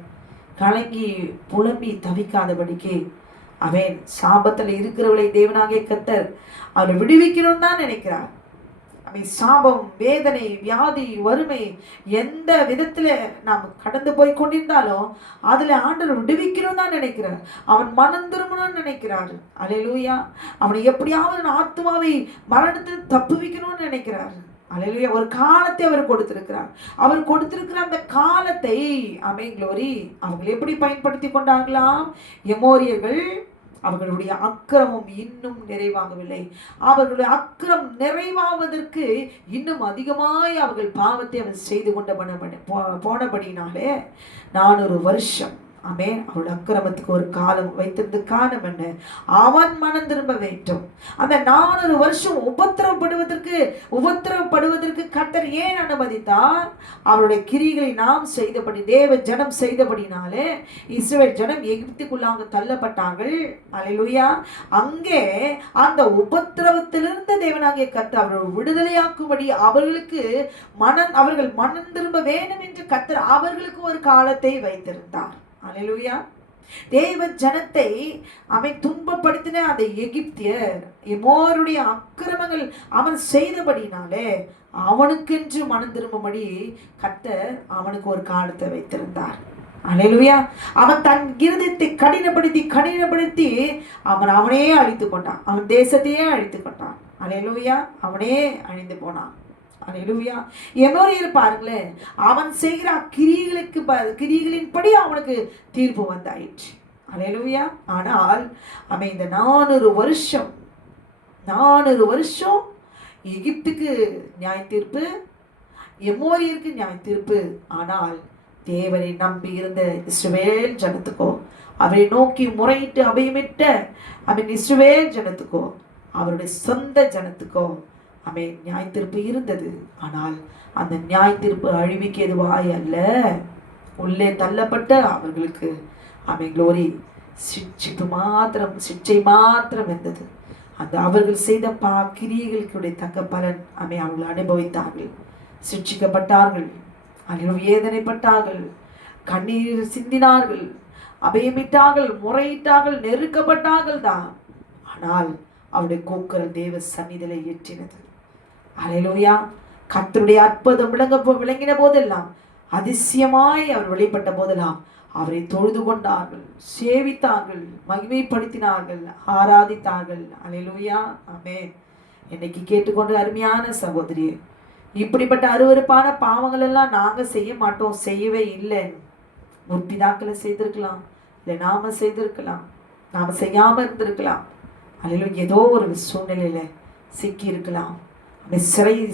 கலங்கி புலம்பி தவிக்காதபடிக்கு சாபத்தில் இருக்கிறவளை தேவனாகிய கர்த்தர் அவரை விடுவிக்கணும் தான் நினைக்கிறார். சாபம், வேதனை, வியாதி, வறுமை எந்த விதத்துல நாம் கடந்து போய் கொண்டிருந்தாலும் அதுல ஆண்டவர் விடுவிக்கணும் தான் நினைக்கிறார். அவன் மனம் திரும்பணும்னு நினைக்கிறார். அல்லேலூயா. அவனை எப்படியாவது ஆத்மாவை மரணத்தில் தப்புவிக்கணும்னு நினைக்கிறார். அல்லேலூயா. ஒரு காலத்தை அவர் கொடுத்திருக்கிறார். அவர் கொடுத்திருக்கிற அந்த காலத்தை க்ளோரி அவங்க எப்படி பயன்படுத்தி கொண்டாங்களாம்? எமோரியர்கள் அவர்களுடைய அக்கிரமம் இன்னும் நிறைவாகவில்லை. அவர்களுடைய அக்கிரம் நிறைவாவதற்கு இன்னும் அதிகமாய் அவர்கள் பாவத்தை அவர் செய்து கொண்ட போனபடினாலே 400 வருஷம் அவருடைய அக்கிரமத்துக்கு ஒரு காலம் வைத்திருந்த காலம் என்ன? அவன் மனம் திரும்ப வேண்டும். அந்த 400 வருஷம் உபத்திரவப்படுவதற்கு கர்த்தர் ஏன் அனுமதித்தார்? அவருடைய கிரிகளை நாம் செய்தபடி, தேவ ஜனம் செய்தபடினாலே இஸ்ரவேல் ஜனம் எகிப்துக்குள்ளாக தள்ளப்பட்டார்கள். அல்லேலூயா. அங்கே அந்த உபத்திரவத்திலிருந்து தேவனாகிய கர்த்தர் அவர்கள் விடுதலையாக்கும்படி அவர்கள் மனம் திரும்ப வேண்டும் என்று கர்த்தர் அவர்களுக்கு ஒரு காலத்தை வைத்திருந்தார். அல்லேலூயா. தேவ ஜனத்தை துன்பப்படுத்தின அந்த எகிப்தியர் எமோருடைய அக்கிரமங்கள் அவன் செய்தபடினாலே அவனுக்கென்று மனம் திரும்பும்படி கர்த்தர் அவனுக்கு ஒரு காலத்தை வைத்திருந்தார். அல்லேலூயா. அவன் தன் இருதயத்தை கடினப்படுத்தி அவனே அழித்து கொண்டான். அவன் தேசத்தையே அழித்து கொண்டான். அல்லேலூயா. அவனே அழிந்து போனான். அல்லேலூயா. எமோரியர் பாருங்களேன், அவன் செய்கிற கிரியைகளின்படி அவனுக்கு தீர்ப்பு வந்தாயிற்று. அல்லேலூயா. ஆனால் இந்த 400 வருஷம் எகிப்துக்கு நியாய தீர்ப்பு, எமோரியருக்கு நியாய தீர்ப்பு. ஆனால் தேவனை நம்பி இருந்த இஸ்ரவேல் ஜனத்துக்கோ, அவரை நோக்கி முறையிட்டு அபயமிட்ட இஸ்ரவேல் ஜனத்துக்கோ, அவருடைய சொந்த ஜனத்துக்கோ நியாய தீர்ப்பு இருந்தது. ஆனால் அந்த நியாய தீர்ப்பு அழிவுக்கு எதுவாய் அல்ல, உள்ளே தள்ளப்பட்ட அவர்களுக்கு க்ளோரி சிக்ஷை மாத்திரம் இருந்தது. அந்த அவர்கள் செய்த கிரியைகளுடைய தக்க பலன் அவர்கள் அனுபவித்தார்கள், சிக்ஷிக்கப்பட்டார்கள், வேதனைப்பட்டார்கள், கண்ணீர் சிந்தினார்கள், அபயமிட்டார்கள், முறையிட்டார்கள், நெருக்கப்பட்டார்கள் தான். ஆனால் அவருடைய கூக்குரல் தேவ சந்நிதியிலே ஏற்றினது. அல்லேலூயா. கர்த்தருடைய அற்புதம் விளங்கின போதெல்லாம், அதிசயமாய் அவர் வெளிப்பட்ட போதெல்லாம் அவரை தொழுது கொண்டார்கள், சேவித்தார்கள், மகிமைப்படுத்தினார்கள், ஆராதித்தார்கள். அல்லேலூயா. ஆமென். இன்னைக்கு கேட்டுக்கொண்டு அருமையான சகோதரியே, இப்படிப்பட்ட அருவருப்பான பாவங்கள் எல்லாம் நாங்க செய்ய மாட்டோம், செய்யவே இல்லை. முற்பிதாக்களை செய்திருக்கலாம், இல்லை நாம செய்திருக்கலாம், நாம செய்யாம இருந்திருக்கலாம். அல்லேலூயா. ஏதோ ஒரு சூழ்நிலையில சிக்கி இருக்கலாம்,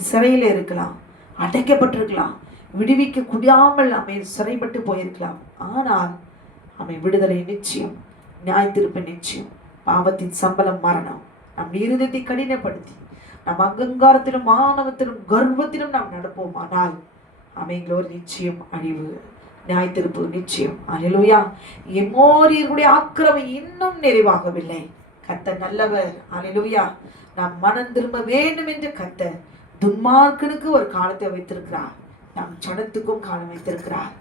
சிறையில் இருக்கலாம், அடைக்கப்பட்டிருக்கலாம், விடுவிக்க முடியாமல் சிறைப்பட்டு போயிருக்கலாம். ஆனால் விடுதலை நிச்சயம், நியாய தீர்ப்பு நிச்சயம். பாவத்தின் சம்பளம் மரணம். நம் இருதயத்தை கடினப்படுத்தி நம் அகங்காரத்திலும் ஆணவத்திலும் கர்வத்திலும் நாம் நடப்போமானால் அமைங்களோர் நிச்சயம் அழிவு, நியாய தீர்ப்பு நிச்சயம். அல்லேலூயா. எமோரியர்களுடைய ஆக்கிரமம் இன்னும் நிறைவாகவில்லை. கர்த்தர் நல்லவர். அல்லேலூயா. நாம் மனம் திரும்ப வேண்டும் என்று கர்த்தர் துன்மார்க்கனுக்கு ஒரு காலத்தை வைத்திருக்கிறார், நம் ஜனத்துக்கும் காலம் வைத்திருக்கிறார்.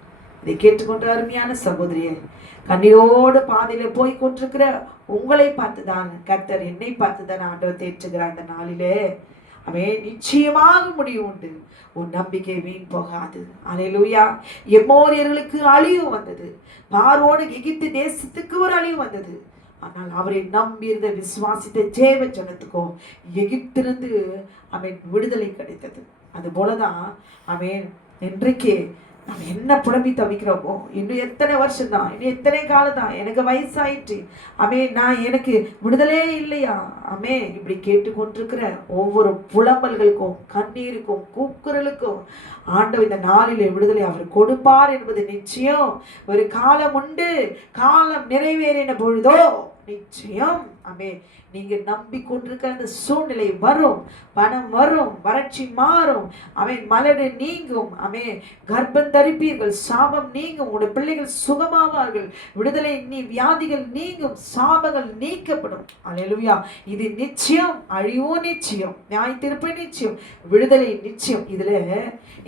இதை கேட்டுக்கொண்டு அருமையான சகோதரியே, கண்ணீரோடு பாதையில போய் கொண்டிருக்கிற உங்களை பார்த்துதான் கர்த்தர், என்னை பார்த்துதான் ஆண்டவர் தேற்றுகிறார். இந்த நாளிலே அவன் நிச்சயமாக முடிவு உண்டு. உன் நம்பிக்கை வீண் போகாது. அல்லேலூயா. எமோரியர்களுக்கு அழிவு வந்தது, பார்வோன் எகிப்து தேசத்துக்கு ஒரு அழிவு வந்தது. ஆனால் அவரை நம்பியிருந்த விசுவாசித்த ஜெப ஜனத்துக்கும் எகிப்திலிருந்து அவன் விடுதலை கிடைத்தது. அது போலதான் அவன் இன்றைக்கு நம்ம என்ன புலம்பி தவிக்கிறோமோ, இன்னும் எத்தனை வருஷம் தான், இன்னும் எத்தனை காலம் தான், எனக்கு வயசாயிற்று, நான் எனக்கு விடுதலே இல்லையா, இப்படி கேட்டுக்கொண்டிருக்கிற ஒவ்வொரு புலம்பல்களுக்கும் கண்ணீருக்கும் கூக்குரலுக்கும் ஆண்டவர் இந்த நாளிலே விடுதலை அவர் கொடுப்பார் என்பது நிச்சயம். ஒரு காலம் உண்டு, காலம் நிறைவேறின பொழுதோ நிச்சயம் நீங்க நம்பிக்கொண்டிருக்கிற அந்த சூழ்நிலை வரும், பணம் வரும், வறட்சி மாறும், மலடு நீங்கும், கர்ப்பம் தரிப்பீர்கள், சாபம் நீங்கும், உங்களுடைய பிள்ளைகள் சுகமாவார்கள், விடுதலை வியாதிகள் நீங்கும், சாபங்கள் நீக்கப்படும். அல்லேலூயா. இது நிச்சயம். அழிவோ நிச்சயம், நியாய தீர்ப்பு நிச்சயம், விடுதலை நிச்சயம். இதுல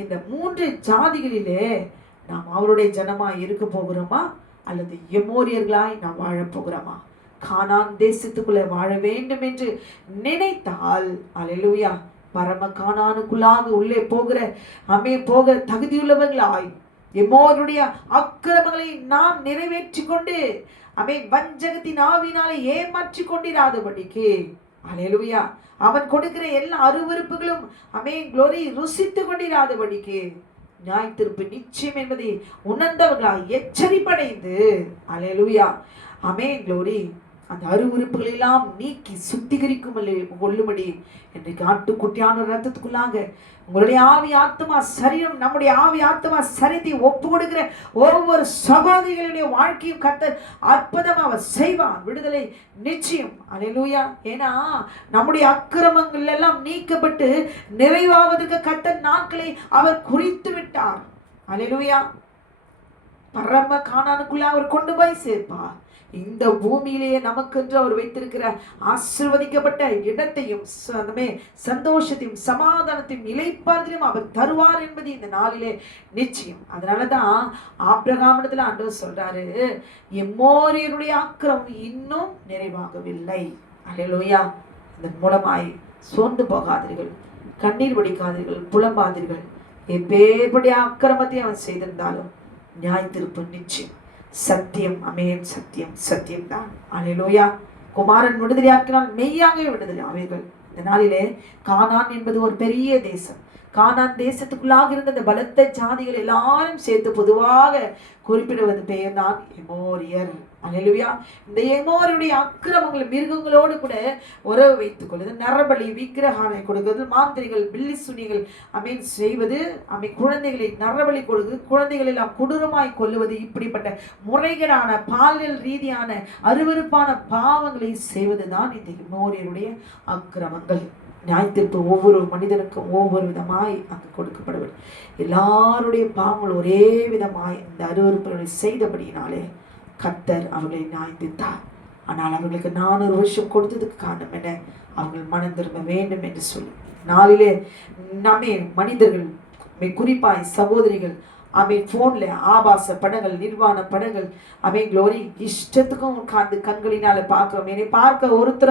இந்த 3 ஜாதிகளிலே நாம் அவருடைய ஜனமாய் இருக்க போகிறோமா அல்லது எமோரியர்களாய் நாம் வாழ போகிறோமா? கானான் தேசத்துக்குள்ளே வாழ வேண்டும் என்று நினைத்தால் அல்லேலூயா, பரம கானானுக்குள்ளாக உள்ளே போகிற தகுதியுள்ளவர்களாய் எமோருடைய அக்கிரமங்களை நாம் நிறைவேற்றி கொண்டு வஞ்சகத்தின் ஆவினாலே ஏமாற்றி கொண்டிராதபடிக்கு அல்லேலூயா, அவன் கொடுக்கிற எல்லா அருவருப்புகளும் க்ளோரி ருசித்து கொண்டிராதபடிக்கு நியாய தீர்ப்பு நிச்சயம் என்பதை உணர்ந்தவர்களாய் எச்சரிப்படைந்து அல்லேலூயா, க்ளோரி அந்த அருவருப்புகள் எல்லாம் நீக்கி சுத்திகரிக்கும் கொள்ளும்படி இன்றைக்கு ஆட்டுக்குட்டியான ரத்தத்துக்குள்ளாக உங்களுடைய ஆவி ஆத்மா சரீரம், நம்முடைய ஆவி ஆத்மா சரீரத்தை ஒப்பு கொடுக்கிற ஒவ்வொரு சகோதரிகளுடைய வாழ்க்கையும் கர்த்தர் அற்புதம் அவர் செய்வார். விடுதலை நிச்சயம். அல்லேலூயா. ஏன்னா நம்முடைய அக்கிரமங்கள் எல்லாம் நீக்கப்பட்டு நிறைவாவதற்கு கர்த்தர் நாட்களை அவர் குறித்து விட்டார். அல்லேலூயா. பரம கானானுக்குள்ள அவர் கொண்டு போய் சேர்ப்பார். இந்த பூமியிலேயே நமக்கென்று அவர் வைத்திருக்கிற ஆசீர்வதிக்கப்பட்ட இடத்தையும் சந்தோஷத்தையும் சமாதானத்தையும் இளைப்பாறுதலையும் அவர் தருவார் என்பது இந்த நாளிலே நிச்சயம். அதனாலதான் ஆபிரகாமிடத்துல ஆண்டவர் சொல்றாரு, எமோரியருடைய ஆக்கிரமம் இன்னும் நிறைவாகவில்லை. அல்லேலூயா. இதன் மூலமாய் சோர்ந்து போகாதீர்கள், கண்ணீர் வடிக்காதீர்கள், புலம்பாதீர்கள். எப்பேற்படிய அக்கிரமத்தை அவன் செய்திருந்தாலும் நியாய தீர்ப்பு நிச்சயம். சத்தியம். சத்தியம் சத்தியம்தான். அல்லேலூயா. குமாரன் விடுதலையாக்கினால் மெய்யாகவே விடுதலை ஆவீர்கள். இந்த நாளிலே கானான் என்பது ஒரு பெரிய தேசம். கானான் தேசத்துக்குள்ளாக இருந்த இந்த பலத்த ஜாதிகள் எல்லாரும் சேர்த்து பொதுவாக குறிப்பிடுவது பெயர் தான் எமோரியர். அல்லேலூயா. இந்த எமோரியருடைய அக்கிரமங்கள் மிருகங்களோடு கூட உறவு வைத்துக் கொள்வது, நரபலி, விக்கிரகானை கொடுக்கிறது, மாந்திரிகள், பில்லி சுனிகள் செய்வது, குழந்தைகளை நரபலி கொடுக்கிறது, குழந்தைகள் எல்லாம் கொடூரமாய் கொல்லுவது, இப்படிப்பட்ட முறைகளான பாலியல் ரீதியான அருவருப்பான பாவங்களை செய்வதுதான் இந்த எமோரியருடைய அக்கிரமங்கள். நியாயத்திற்கு ஒவ்வொரு மனிதனுக்கும் ஒவ்வொரு விதமாய் அங்கு கொடுக்கப்படுவது. எல்லாருடைய பாவங்கள் ஒரே விதமாய் இந்த அருவருப்புகளை செய்தபடியினாலே கர்த்தர் அவர்களை நியாயத்தித்தார். ஆனால் அவர்களுக்கு 400 வருஷம் கொடுத்ததுக்கு காரணம் என்ன? அவர்கள் மனம் திரும்ப வேண்டும் என்று சொல்லி நாளிலே மனிதர்கள் குறிப்பாய் சகோதரிகள் போன்ல ஆபாச படங்கள், நிர்வாண படங்கள் க்ளோரி இஷ்டத்துக்கும் உட்கார்ந்து கண்களினால பார்க்கிறோம். என்னை பார்க்க ஒருத்தர்